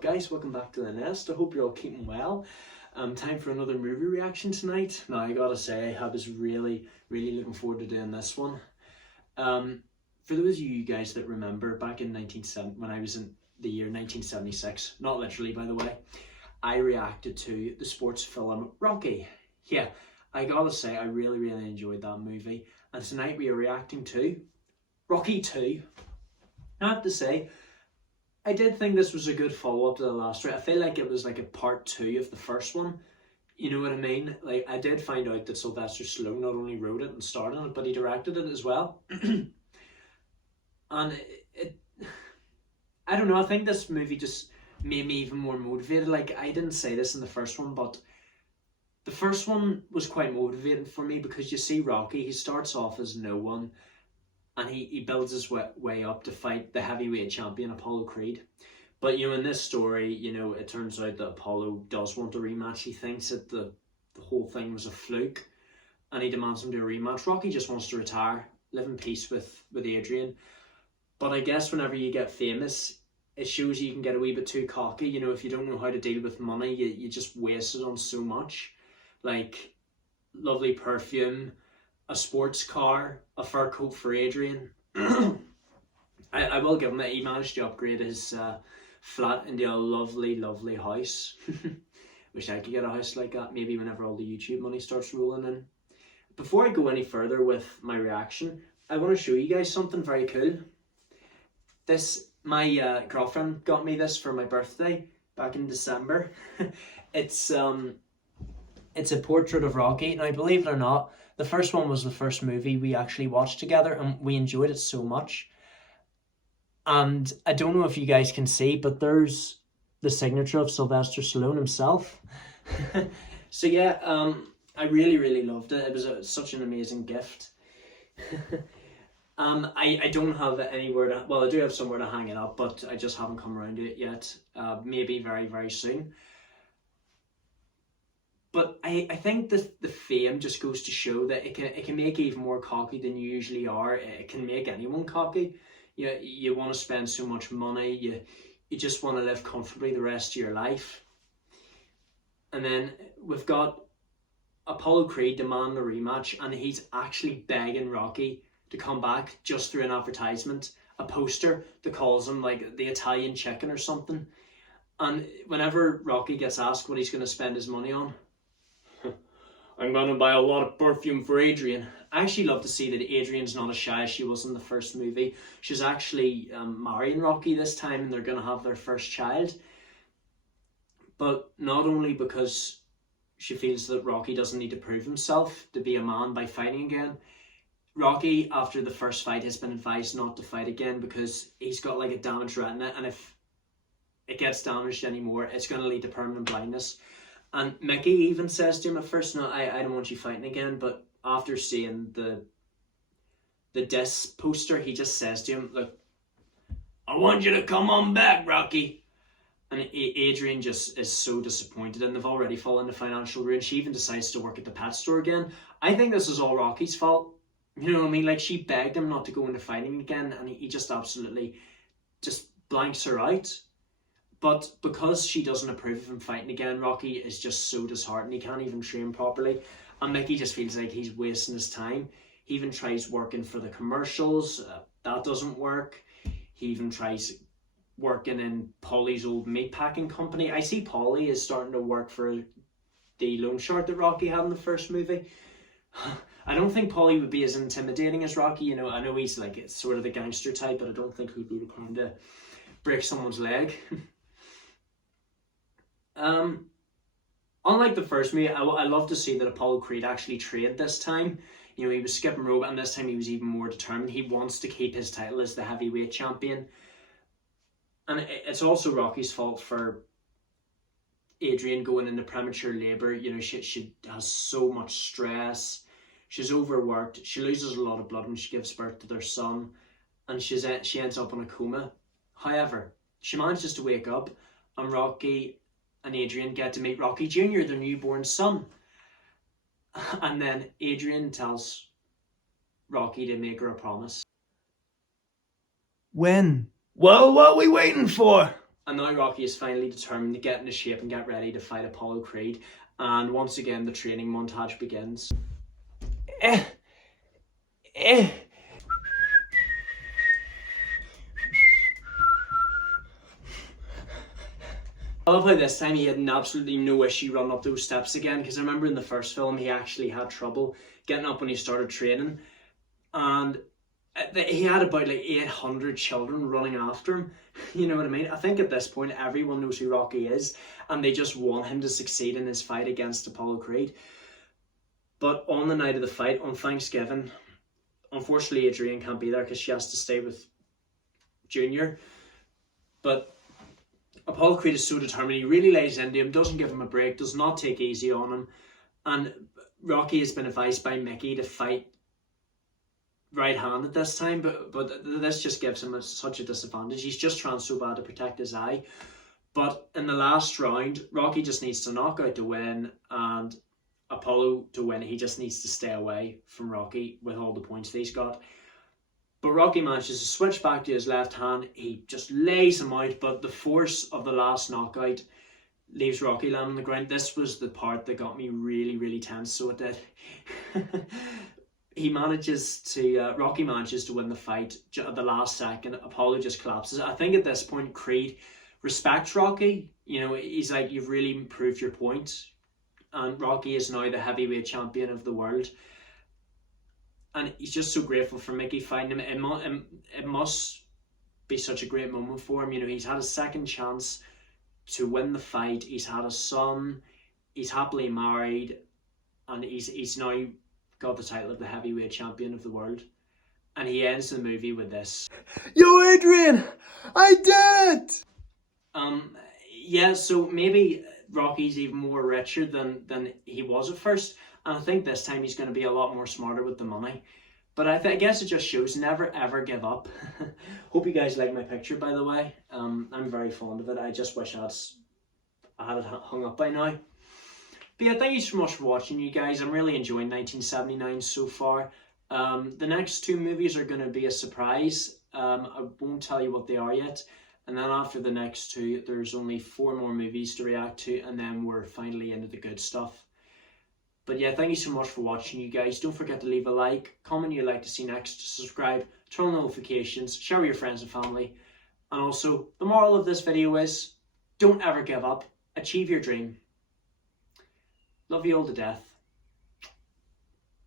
guys, welcome back to the nest. I hope you're all keeping well. Time for another movie reaction tonight. Now I gotta say, I was really looking forward to doing this one. For those of you guys that remember, back in 1970, when I was in the year 1976, not literally by the way, I reacted to the sports film Rocky. Yeah, I gotta say, I really enjoyed that movie. And tonight we are reacting to Rocky 2. I have to say, I did think this was a good follow-up to the last one. I feel like it was like a part 2 of the first one. You know what I mean? Like, I did find out that Sylvester Stallone not only wrote it and starred in it, but he directed it as well. And I don't know, I think this movie just made me even more motivated. Like, I didn't say this in the first one, but the first one was quite motivating for me because you see Rocky, he starts off as no one, and he builds his way up to fight the heavyweight champion, Apollo Creed. But, you know, in this story, you know, it turns out that Apollo does want a rematch. He thinks that the whole thing was a fluke, and he demands him to a rematch. Rocky just wants to retire, live in peace with Adrian. But I guess whenever you get famous, it shows you can get a wee bit too cocky. You know, if you don't know how to deal with money, you just waste it on so much. Like, lovely perfume, a sports car, a fur coat for Adrian. I will give him that he managed to upgrade his flat into a lovely house. Wish I could get a house like that, maybe whenever all the YouTube money starts rolling in. Before I go any further with my reaction, I want to show you guys something very cool. My girlfriend got me this for my birthday back in December. It's a portrait of Rocky. Now, believe it or not, the first one was the first movie we actually watched together, and we enjoyed it so much. And I don't know if you guys can see, but there's the signature of Sylvester Stallone himself. So yeah, I really loved it. It was such an amazing gift. I don't have anywhere to, well, I do have somewhere to hang it up, but I just haven't come around to it yet. Maybe very soon. But I think the fame just goes to show that it can make you even more cocky than you usually are. It can make anyone cocky. You want to spend so much money. You just want to live comfortably the rest of your life. And then we've got Apollo Creed demanding a rematch, and he's actually begging Rocky to come back just through an advertisement, a poster that calls him like the Italian chicken or something. And whenever Rocky gets asked what he's going to spend his money on, I'm going to buy a lot of perfume for Adrian. I actually love to see that Adrian's not as shy as she was in the first movie. She's actually marrying Rocky this time, and they're going to have their first child. But not only because she feels that Rocky doesn't need to prove himself to be a man by fighting again. Rocky, after the first fight, has been advised not to fight again because he's got like a damaged retina, and if it gets damaged anymore, it's going to lead to permanent blindness. And Mickey even says to him at first, no, I don't want you fighting again. But after seeing the disc poster, he just says to him, look, I want you to come on back, Rocky. And Adrian just is so disappointed, and they've already fallen into financial ruin. She even decides to work at the pet store again. I think this is all Rocky's fault. You know what I mean? Like, she begged him not to go into fighting again, and he just absolutely just blanks her out. But because she doesn't approve of him fighting again, Rocky is just so disheartened. He can't even train properly. And Mickey just feels like he's wasting his time. He even tries working for the commercials. That doesn't work. He even tries working in Paulie's old meat packing company. I see Paulie is starting to work for the loan shark that Rocky had in the first movie. I don't think Paulie would be as intimidating as Rocky. You know, I know he's like, it's sort of the gangster type, but I don't think he'd be the kind to break someone's leg. Unlike the first movie, I love to see that Apollo Creed actually trained this time. You know, he was skipping rope, and this time he was even more determined. He wants to keep his title as the heavyweight champion. And it's also Rocky's fault for Adrian going into premature labour. You know, she has so much stress. She's overworked. She loses a lot of blood when she gives birth to their son, and she ends up in a coma. However, she manages to wake up, and Rocky and Adrian get to meet Rocky Jr., their newborn son. And then Adrian tells Rocky to make her a promise. When? Well, what are we waiting for? And now Rocky is finally determined to get into shape and get ready to fight Apollo Creed. And once again, the training montage begins. Eh, eh. I love how this time he had absolutely no issue running up those steps again, because I remember in the first film he actually had trouble getting up when he started training, and he had about like 800 children running after him. You know what I mean? I think at this point everyone knows who Rocky is, and they just want him to succeed in his fight against Apollo Creed. But on the night of the fight, on Thanksgiving, unfortunately Adrian can't be there because she has to stay with Junior. But Apollo Creed is so determined, he really lays into him, doesn't give him a break, does not take easy on him. And Rocky has been advised by Mickey to fight right-handed this time, but this just gives him such a disadvantage. He's just trying so bad to protect his eye. But in the last round, Rocky just needs to knock out to win, and Apollo to win, he just needs to stay away from Rocky with all the points that he's got. But Rocky manages to switch back to his left hand. He just lays him out, but the force of the last knockout leaves Rocky lying on the ground. This was the part that got me really, really tense, so it did. Rocky manages to win the fight at the last second. Apollo just collapses. I think at this point, Creed respects Rocky. You know, he's like, you've really improved your point. And Rocky is now the heavyweight champion of the world. And he's just so grateful for Mickey fighting him. It must be such a great moment for him. You know, he's had a second chance to win the fight. He's had a son. He's happily married. And he's now got the title of the heavyweight champion of the world. And he ends the movie with this. Yo, Adrian! I did it! Yeah, so maybe Rocky's even more richer than he was at first. And I think this time he's going to be a lot more smarter with the money. But I guess it just shows never ever give up. Hope you guys like my picture, by the way. I'm very fond of it. I just wish I had it hung up by now. But yeah, thank you so much for watching, you guys. I'm really enjoying 1979 so far. The next two movies are going to be a surprise. I won't tell you what they are yet. And then after the next two, there's only 4 more movies to react to. And then we're finally into the good stuff. But yeah, thank you so much for watching, you guys. Don't forget to leave a like, comment you'd like to see next, subscribe, turn on notifications, share with your friends and family. And also, the moral of this video is, don't ever give up. Achieve your dream. Love you all to death.